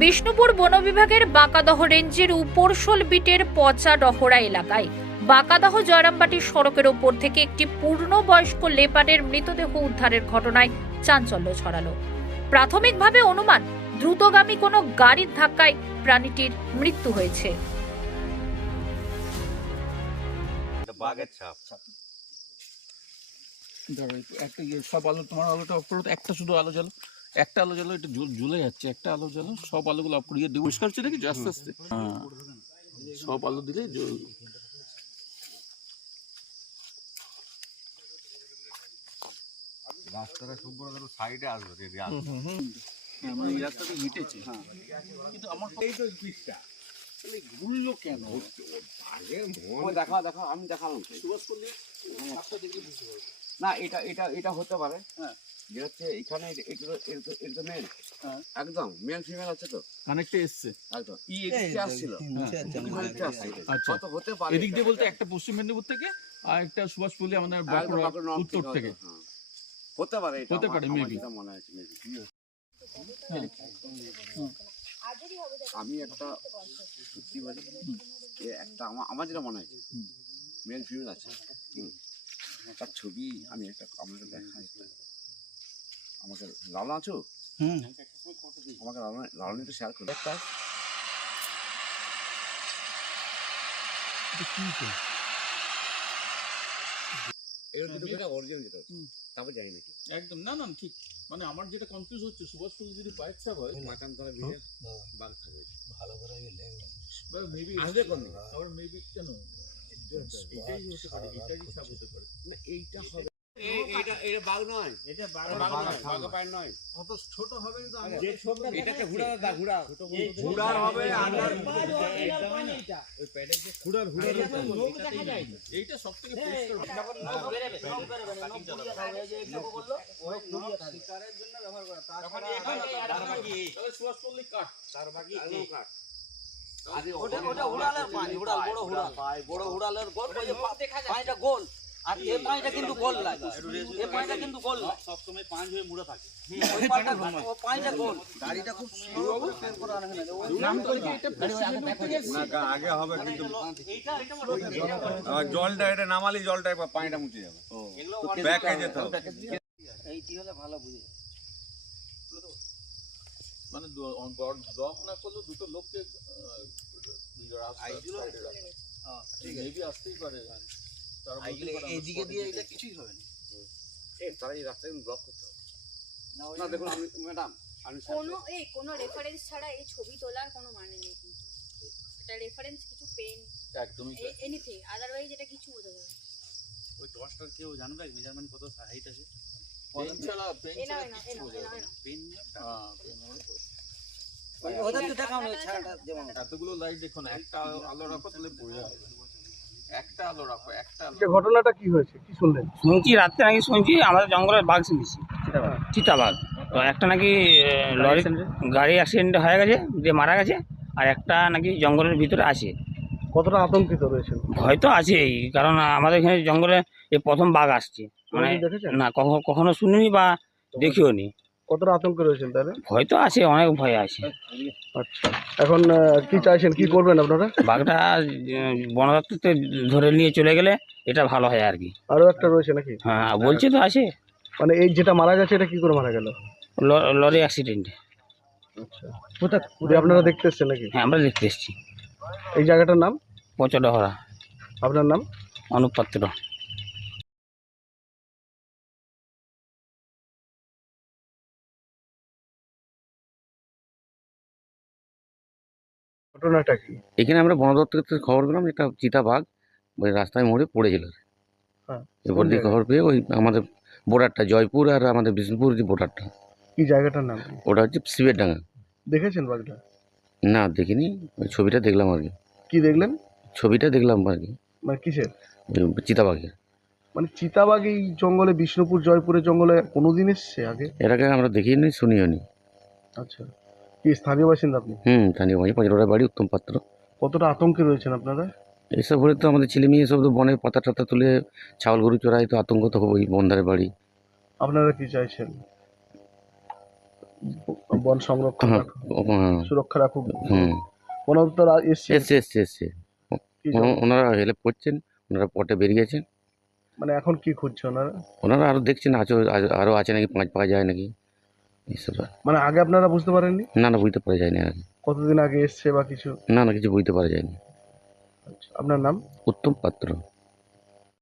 বিষ্ণুপুর বন বিভাগের বাঁকাদহ রেঞ্জের উপরশোল বিটের পচা ডহরা এলাকায় বাঁকাদহ জয়রামবাটি সড়কের ওপর থেকে একটি পূর্ণবয়স্ক লেপার্ডের মৃতদেহ উদ্ধারের ঘটনায় চাঞ্চল্য ছড়ালো। প্রাথমিকভাবে অনুমান দ্রুতগামী কোনো গাড়ির ধাক্কায় প্রাণীটির মৃত্যু হয়েছে। সব আলো তোমার আলোটা অফ করো, একটা শুধু আলো জ্বালো, একটা আলো জ্বালো, এটা ঝুলে যাচ্ছে, একটা আলো জ্বালো, সব আলোগুলো অফ করিয়ে দিয়ে পরিষ্কার হচ্ছে দেখি আস্তে আস্তে। হ্যাঁ, সব আলো দিলে রাস্তাটা সম্পূর্ণ সাইডে আসবে মানে এই রাস্তাটা হেঁটেছে, কিন্তু আমার এই তো দিকটা ঘুরলো কেন? দেখা আমি দেখালাম না, এটা এটা এটা হতে পারে। হ্যাঁ, যে হচ্ছে এখানে এটা মেল, একদম মেল ফিমেল আছে তো, কানেক্টে এসছে একদম ই এদিকে আসছিল। আচ্ছা, কত হতে পারে এদিক দিয়ে বলতে একটা পশ্চিম মেদিনীপুর থেকে আর একটা সুভাষপল্লী আমাদের বাঁকুড়া উত্তর থেকে হতে পারে, এটা হতে পারে, মেবি মনে হচ্ছে মেবি। আমি একটা সত্যি বলি, একটা আমার যেটা মনে হয় মেল ফিমেল আছে, তার ছবি আমি একটা আমাকে দেখাই, আমাকে লালন আছো, আমাকে লালন একটু শেয়ার করো একটা। তারপর যাই নাকি একদম না না ঠিক, মানে আমার যেটা কনফিউজ হচ্ছে সুভাষপল্লী যদি বাইক সাপ হয় মাকান তলা ভিড়ে বাঘ থাকবে, ভালো করে গেলে মেবি আসবে কোন আবার মেবি কেন এটাই হতে পারে, এটাই সাপ হতে পারে না, এইটা হবে এটা বাঘ নয়, এটা বাঘ পায় নয়, অত ছোট হবে কিন্তু যে ছোট এটাকে ঘোড়া দা ঘোড়া ঘোড়ার হবে আন্ডার ওই প্যাডের যে ঘোড়ার লোক দেখা যায় না, এইটা সবথেকে পরিষ্কার যখন লোক বেরবে লোক বেরবে না, লোক পুড়িয়ে থাকে যে এইটাকে বললো ওই শিকারের জন্য ব্যবহার করা, তখন তার বাকি তাহলে সুভাষপল্লী কাট, তার বাকি কাট। ওটা উড়ালের পাঁচ, উড়াল বড় উড়ালের গোল, ওই যে পাঁচটা গোল, আর এই পাঁচটা কিন্তু গোল লাগে, এই পাঁচটা কিন্তু গোল লাগে, সব সময় পাঁচ হয়ে মুড়ে থাকে, ওই পাঁচটা গোল। গাড়িটা খুব স্লো করে ট্রেন করে আনা হয়, ওই নাম করে কি এটা না আগে হবে কিন্তু জলটা এটা নামালি জলটা পানিটা মুছে যাবে, ব্যাকে যেতে হবে। এইটি হলে ভালো বুঝে মানে ড্রপ না করলে দুটো লোককে মেবি আসতেই পারে, এইদিকে দিয়ে এটা কিছুই হবে না। তারা এই রাস্তায় ব্লক করতে হবে না। দেখুন আমি ম্যাডাম আমি কোনো রেফারেন্স ছাড়া এই ছবি তোলার কোনো মানে নেই, কিন্তু এটা রেফারেন্স কিছু পেন একদমই এনিথিং আদারওয়াইজ এটা কিছু বোঝা যাবে না। ওই দশটার কেউ জানবে মেজারমেন্ট কত হাইট আছে? পেন ছাড়া পেন পেন ওদের তো দেখাও না ছাড়াটা, যেমন এতগুলো লাইট দেখুন, একটা আলো রাখো তাহলে বোঝা যাবে, একটা আলো রাখো, একটা আলো। ঘটনাটা কি হয়েছে, কি শুনলেন? শুনছি রাত্রে নাকি শুনছি আমাদের জঙ্গলের বাঘ শুনছি, চিতাবাঘ। তো একটা নাকি লরি গাড়ি অ্যাক্সিডেন্ট হয়ে গেছে, দিয়ে মারা গেছে, আর একটা নাকি জঙ্গলের ভিতরে আছে। কতটা আতঙ্কিত রয়েছেন? ভয় তো আছেই, কারণ আমাদের এখানে জঙ্গলে এই প্রথম বাঘ আসছে, মানে দেখেছেন না কখনো শুনিনি বা দেখিও নি। কতটা আতঙ্কে রয়েছেন তাহলে? ভয় তো আছে, অনেক ভয় আছে। আচ্ছা, এখন কি চাইছেন, কি করবেন আপনারা? বাঘটা বন দপ্তরতে ধরে নিয়ে চলে গেলে এটা ভালো হয় আর কি। আরো একটা রয়েছে নাকি? হ্যাঁ বলছে তো আছে। মানে এই যেটা মারা গেছে এটা কি করে মারা গেল? Lorry accident. আচ্ছা, কোথায় আপনারা দেখতে এসছেন নাকি? হ্যাঁ আমরা দেখতে এসেছি। এই জায়গাটার নাম? পচডহরা। আপনার নাম? অনুপ পাত্র। ঘটনাটা কি? এখানে আমরা বন দপ্তর থেকে খবর পেলাম একটা চিতাবাঘ ওই রাস্তায় মোড়ে পড়েছিল। হ্যাঁ, এরপর দিয়ে খবর পেয়ে ওই আমাদের বর্ডারটা জয়পুর আর আমাদের বিষ্ণুপুর যে বর্ডারটা, কি জায়গাটার নাম? ওটা হচ্ছে শিবের ডাঙ্গা। দেখেছেন বাঘটা? না দেখিনি, ওই ছবিটা দেখলাম আর কি। কি দেখলেন? ছবিটা দেখলাম আর কি, মানে কিসের? ওই চিতাবাঘের। মানে চিতাবাঘ এই জঙ্গলে, বিষ্ণুপুর জয়পুরের জঙ্গলে কোনোদিন এসছে আগে? এর আগে আমরা দেখিনি, শুনিও নি। আচ্ছা, কি স্থানীয় বাসিন্দা আপনি? স্থানীয় বাড়ি পচডহরা বাড়ি, উত্তম পাত্র। কতটা আতঙ্কে রয়েছেন আপনারা? এইসব হলে তো আমাদের ছেলে মেয়ে সব তো বনের পাতা টাতা তুলে ছাগল গরু চড়াই, তো আতঙ্ক তো হবেই, বন্ধারে বাড়ি। আপনারা কি চাইছেন? বন সংরক্ষণ হ্যাঁ, রাখুক, হ্যাঁ, সুরক্ষা রাখুক। হুম বন দপ্তর এসছে এসছে কি জন্য? ওনারা হেল্প করছেন, ওনারা পটে বেরিয়েছেন, মানে এখন কি খুঁজছে ওনারা? ওনারা আরও দেখছেন আরও আছে নাকি, পাওয়া যায় নাকি এইসব। মানে আগে আপনারা বুঝতে পারেননি? না বুঝতে পারা যায়নি আগে, কতদিন আগে এসছে বা কিছু? না কিছু বুঝতে পারা যায়নি। আপনার নাম? উত্তম পাত্র।